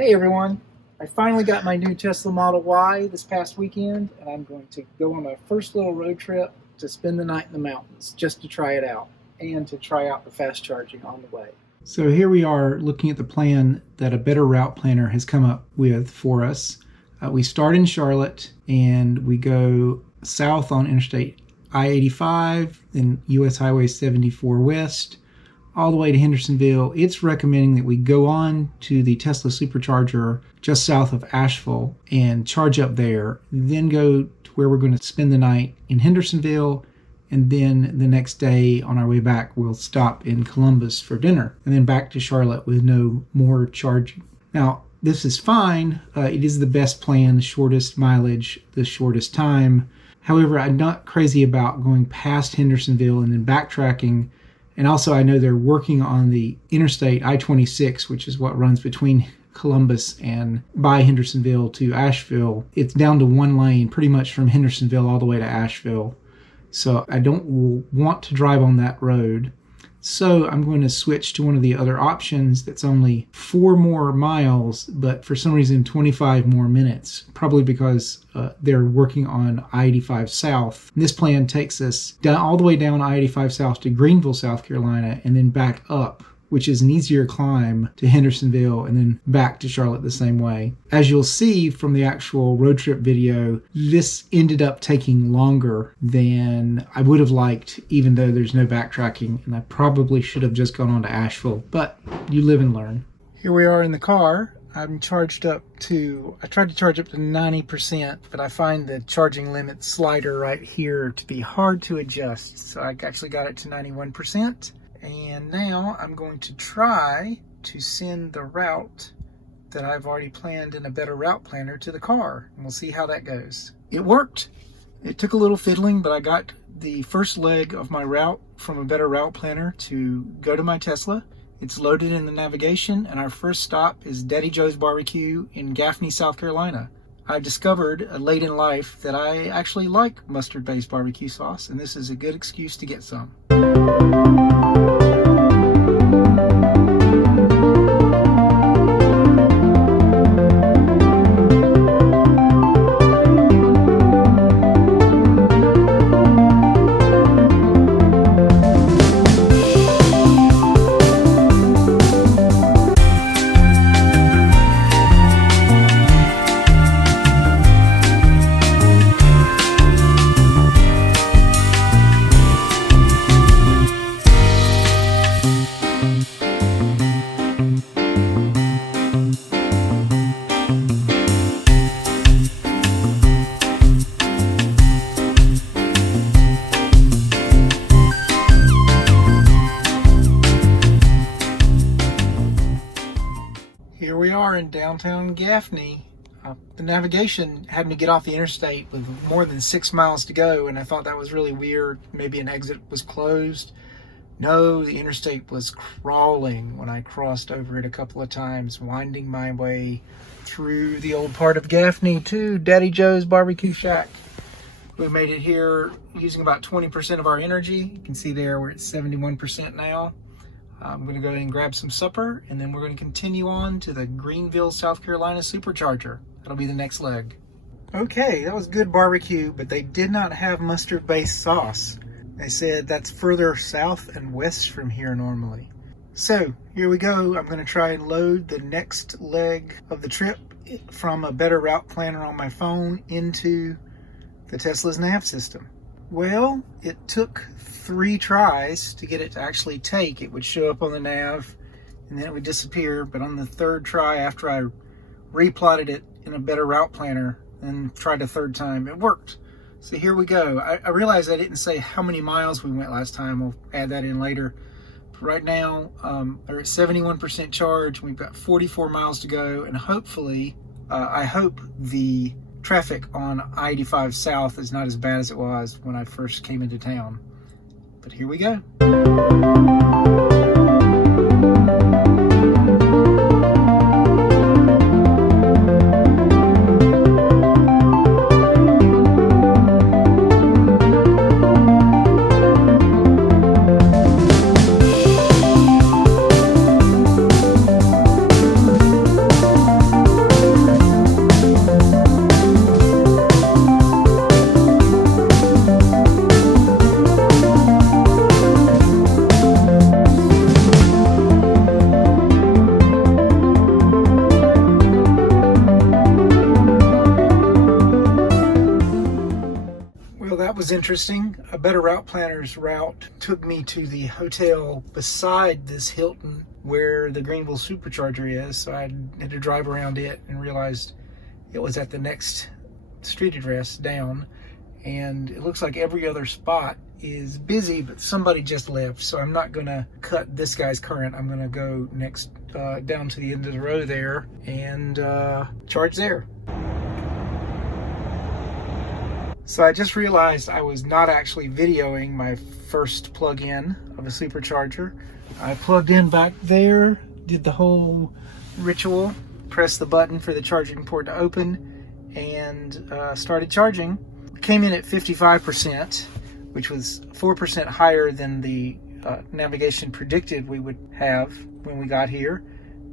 Hey everyone, I finally got my new Tesla Model Y this past weekend, and I'm going to go on my first little road trip to spend the night in the mountains just to try it out and to try out the fast charging on the way. So here we are looking at the plan that a Better Route Planner has come up with for us. We start in Charlotte and we go south on Interstate I-85, then US Highway 74 West, all the way to Hendersonville. It's recommending that we go on to the Tesla supercharger just south of Asheville and charge up there, then go to where we're going to spend the night in Hendersonville, and then the next day on our way back we'll stop in Columbus for dinner, and then back to Charlotte with no more charging. Now, this is fine. It is the best plan, the shortest mileage, the shortest time. However, I'm not crazy about going past Hendersonville and then backtracking. And also, I know they're working on the Interstate I-26, which is what runs between Columbus and by Hendersonville to Asheville. It's down to one lane pretty much from Hendersonville all the way to Asheville. So I don't want to drive on that road. So I'm going to switch to one of the other options that's only 4 more miles, but for some reason 25 more minutes, probably because they're working on I-85 South. And this plan takes us down all the way down I-85 South to Greenville, South Carolina, and then back up, which is an easier climb to Hendersonville and then back to Charlotte the same way. As you'll see from the actual road trip video, this ended up taking longer than I would have liked, even though there's no backtracking, and I probably should have just gone on to Asheville, but you live and learn. Here we are in the car. I'm charged up to, I tried to charge up to 90%, but I find the charging limit slider right here to be hard to adjust. So I actually got it to 91%. And now I'm going to try to send the route that I've already planned in a Better Route Planner to the car, and we'll see how that goes. It worked. It took a little fiddling, but I got the first leg of my route from a Better Route Planner to go to my Tesla. It's loaded in the navigation, and our first stop is Daddy Joe's Barbecue in Gaffney, South Carolina. I've discovered late in life that I actually like mustard-based barbecue sauce, and this is a good excuse to get some. Here we are in downtown Gaffney. The navigation had me get off the interstate with more than 6 miles to go, and I thought that was really weird. Maybe an exit was closed. No, the interstate was crawling when I crossed over it a couple of times, winding my way through the old part of Gaffney to Daddy Joe's Barbecue Shack. We made it here using about 20% of our energy. You can see there we're at 71% now. I'm going to go ahead and grab some supper, and then we're going to continue on to the Greenville, South Carolina supercharger. That'll be the next leg. Okay, that was good barbecue, but they did not have mustard-based sauce. They said that's further south and west from here normally. So here we go. I'm going to try and load the next leg of the trip from a Better Route Planner on my phone into the Tesla's nav system. Well, it took 3 tries to get it to actually take. It would show up on the nav and then it would disappear, but on the 3rd try, after I replotted it in a Better Route Planner and tried a 3rd time, it worked. So here we go. I realized I didn't say how many miles we went last time. We'll add that in later. But right now, we're at 71% charge. We've got 44 miles to go, and hopefully, I hope the traffic on I-85 South is not as bad as it was when I first came into town. But here we go. was interesting. A Better Route Planner's route took me to the hotel beside this Hilton where the Greenville supercharger is. So I had to drive around it and realized it was at the next street address down. And it looks like every other spot is busy, but somebody just left. So I'm not gonna cut this guy's current. I'm gonna go next down to the end of the row there and charge there. So I just realized I was not actually videoing my first plug-in of a supercharger. I plugged in back there, did the whole ritual, pressed the button for the charging port to open, and started charging. Came in at 55%, which was 4% higher than the navigation predicted we would have when we got here.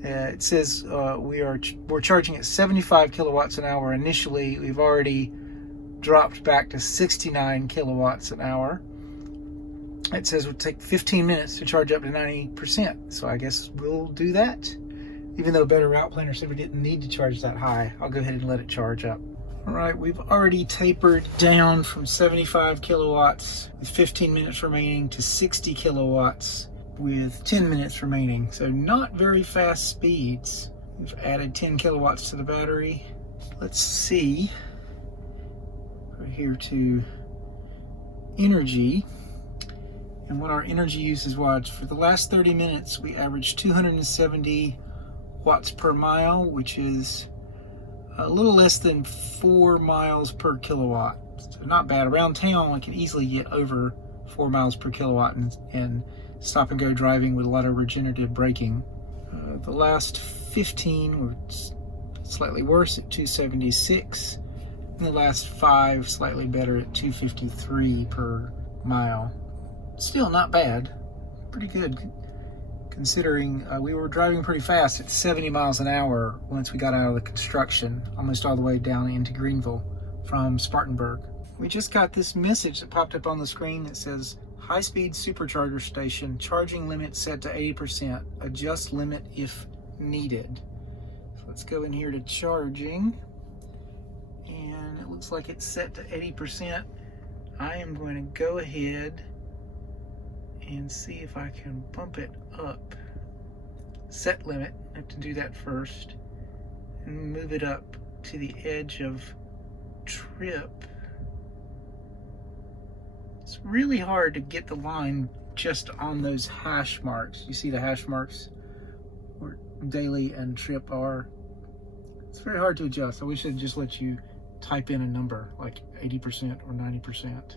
It says we're charging at 75 kilowatts an hour initially. We've already dropped back to 69 kilowatts an hour. It says it would take 15 minutes to charge up to 90%. So I guess we'll do that. Even though Better Route Planner said we didn't need to charge that high, I'll go ahead and let it charge up. All right, we've already tapered down from 75 kilowatts with 15 minutes remaining to 60 kilowatts with 10 minutes remaining. So not very fast speeds. We've added 10 kilowatts to the battery. Let's see. We're here to energy. And what our energy usage was. For the last 30 minutes, we averaged 270 watts per mile, which is a little less than 4 miles per kilowatt. So not bad. Around town, I can easily get over 4 miles per kilowatt and stop and go driving with a lot of regenerative braking. The last 15 were slightly worse at 276. And the last 5 slightly better at 253 per mile. Still not bad. Pretty good considering we were driving pretty fast at 70 miles an hour once we got out of the construction, almost all the way down into Greenville from Spartanburg. We just got this message that popped up on the screen that says, high-speed supercharger station, charging limit set to 80%, adjust limit if needed. So let's go in here to charging, and it looks like it's set to 80%. I am going to go ahead and see if I can bump it up. Set limit, I have to do that first, and move it up to the edge of trip. It's really hard to get the line just on those hash marks. You see the hash marks where daily and trip are. It's very hard to adjust. I wish I'd just let you type in a number like 80% or 90%.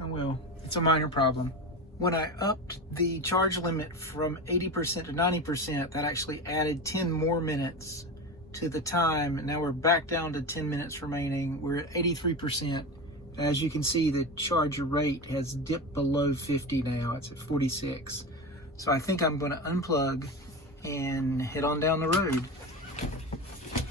Oh well, it's a minor problem. When I upped the charge limit from 80% to 90%, that actually added 10 more minutes to the time. And now we're back down to 10 minutes remaining. We're at 83%. As you can see, the charge rate has dipped below 50 now. It's at 46. So I think I'm going to unplug and head on down the road.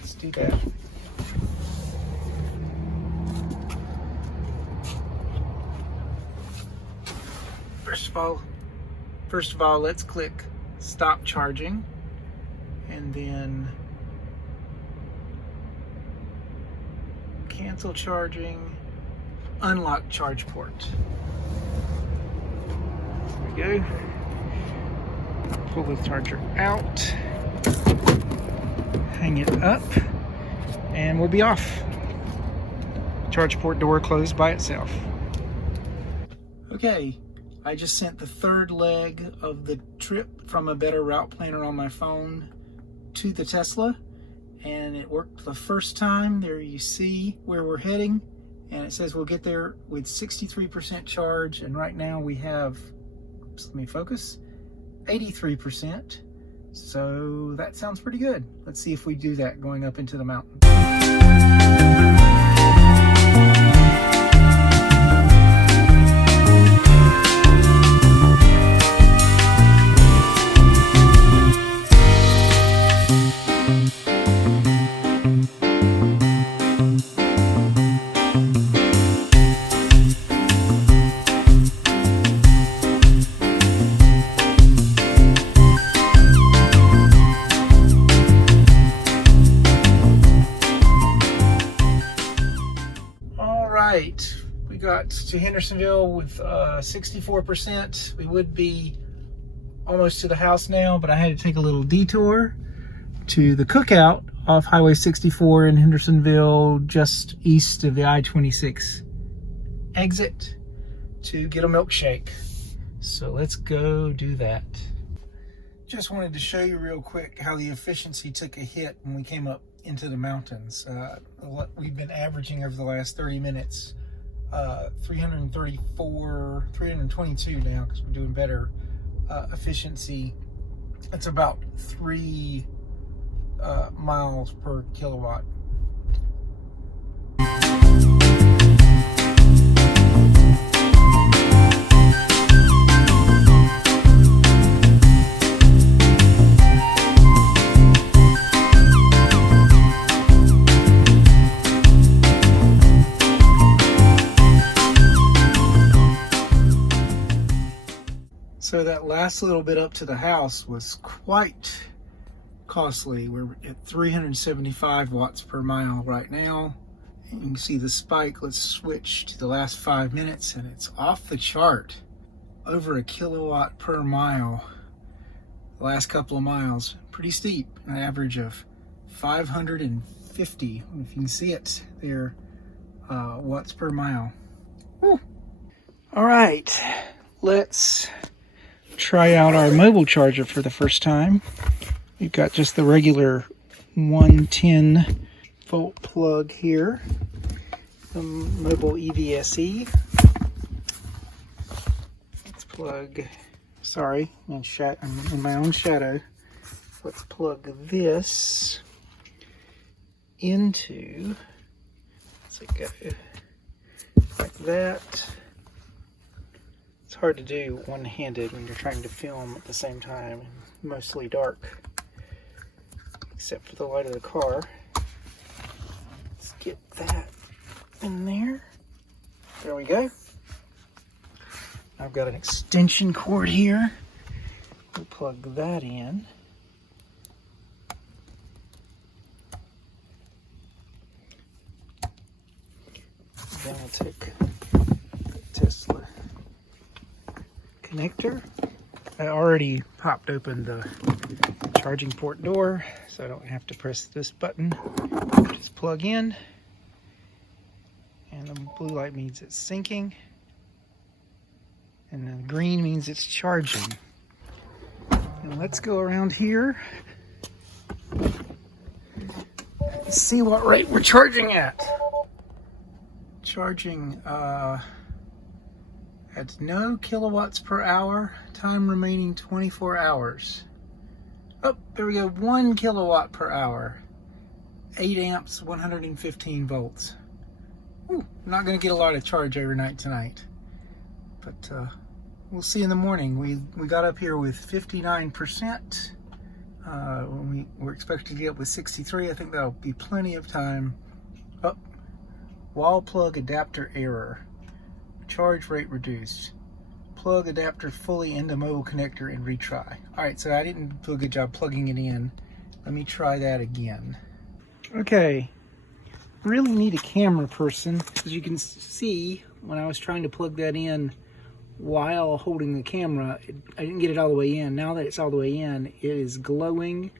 Let's do that. First of all, let's click stop charging, and then cancel charging, unlock charge port. There we go. Pull the charger out, hang it up, and we'll be off. Charge port door closed by itself. Okay. I just sent the third leg of the trip from a Better Route Planner on my phone to the Tesla, and it worked the first time. There you see where we're heading, and it says we'll get there with 63% charge, and right now we have, oops, let me focus, 83%. So that sounds pretty good. Let's see if we do that going up into the mountain. got to Hendersonville with 64%. We would be almost to the house now, but I had to take a little detour to the cookout off Highway 64 in Hendersonville, just east of the I-26 exit, to get a milkshake. So let's go do that. Just wanted to show you real quick how the efficiency took a hit when we came up into the mountains. What we've been averaging over the last 30 minutes, 334, 322 now, because we're doing better efficiency. It's about 3 miles per kilowatt. So that last little bit up to the house was quite costly. We're at 375 watts per mile right now. And you can see the spike. Let's switch to the last 5 minutes and it's off the chart. Over a kilowatt per mile. The last couple of miles, pretty steep. An average of 550, if you can see it there, watts per mile. Woo. All right, let's try out our mobile charger for the first time. We've got just the regular 110 volt plug here, the mobile EVSE. Let's plug, sorry, I'm in my own shadow. Let's plug this into, let's go like that. It's hard to do one-handed when you're trying to film at the same time, mostly dark, except for the light of the car. Let's get that in there. There we go. I've got an extension cord here. We'll plug that in. Then we'll take the Tesla connector. I already popped open the charging port door, so I don't have to press this button. Just plug in, and the blue light means it's syncing, and the green means it's charging. And let's go around here, see what rate we're charging at. Charging at no kilowatts per hour, time remaining 24 hours. Oh, there we go, 1 kilowatt per hour. 8 amps, 115 volts. Ooh, I'm not gonna get a lot of charge overnight tonight, but we'll see in the morning. We got up here with 59%. When we were expected to get up with 63, I think that'll be plenty of time. Oh, wall plug adapter error. Charge rate reduced. Plug adapter fully into mobile connector and retry. Alright, so I didn't do a good job plugging it in. Let me try that again. Okay, really need a camera person. As you can see, when I was trying to plug that in while holding the camera, I didn't get it all the way in. Now that it's all the way in, it is glowing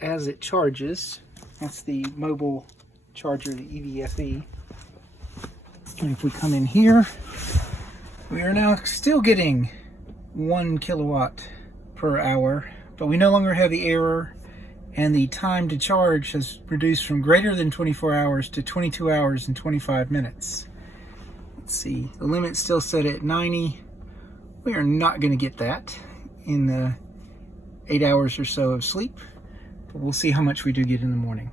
as it charges. That's the mobile charger, the EVSE. And if we come in here, we are now still getting 1 kilowatt per hour, but we no longer have the error, and the time to charge has reduced from greater than 24 hours to 22 hours and 25 minutes. Let's see, the limit's still set at 90. We are not going to get that in the 8 hours or so of sleep, but we'll see how much we do get in the morning.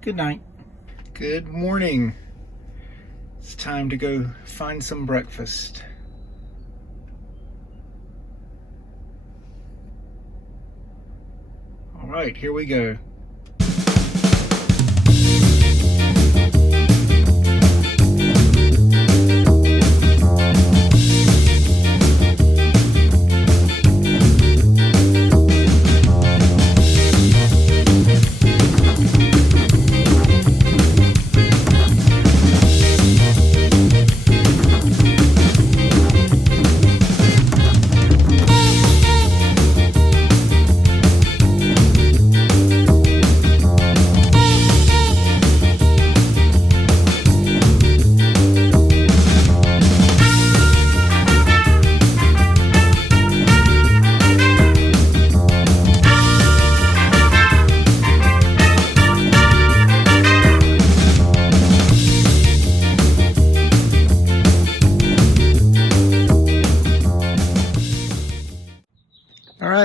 Good night. Good morning. It's time to go find some breakfast. All right, here we go.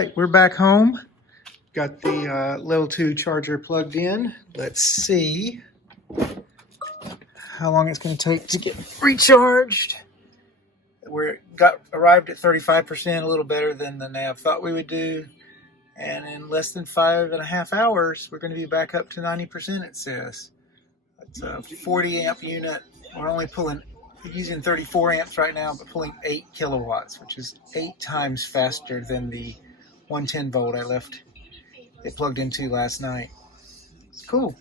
right, we're back home. Got the level 2 charger plugged in. Let's see how long it's going to take to get recharged. Arrived at 35%, a little better than the nav thought we would do. And in less than 5.5 hours, we're going to be back up to 90%, it says. It's a 40 amp unit. We're using 34 amps right now, but pulling 8 kilowatts, which is 8 times faster than the 110 volt I left it plugged into last night. It's cool.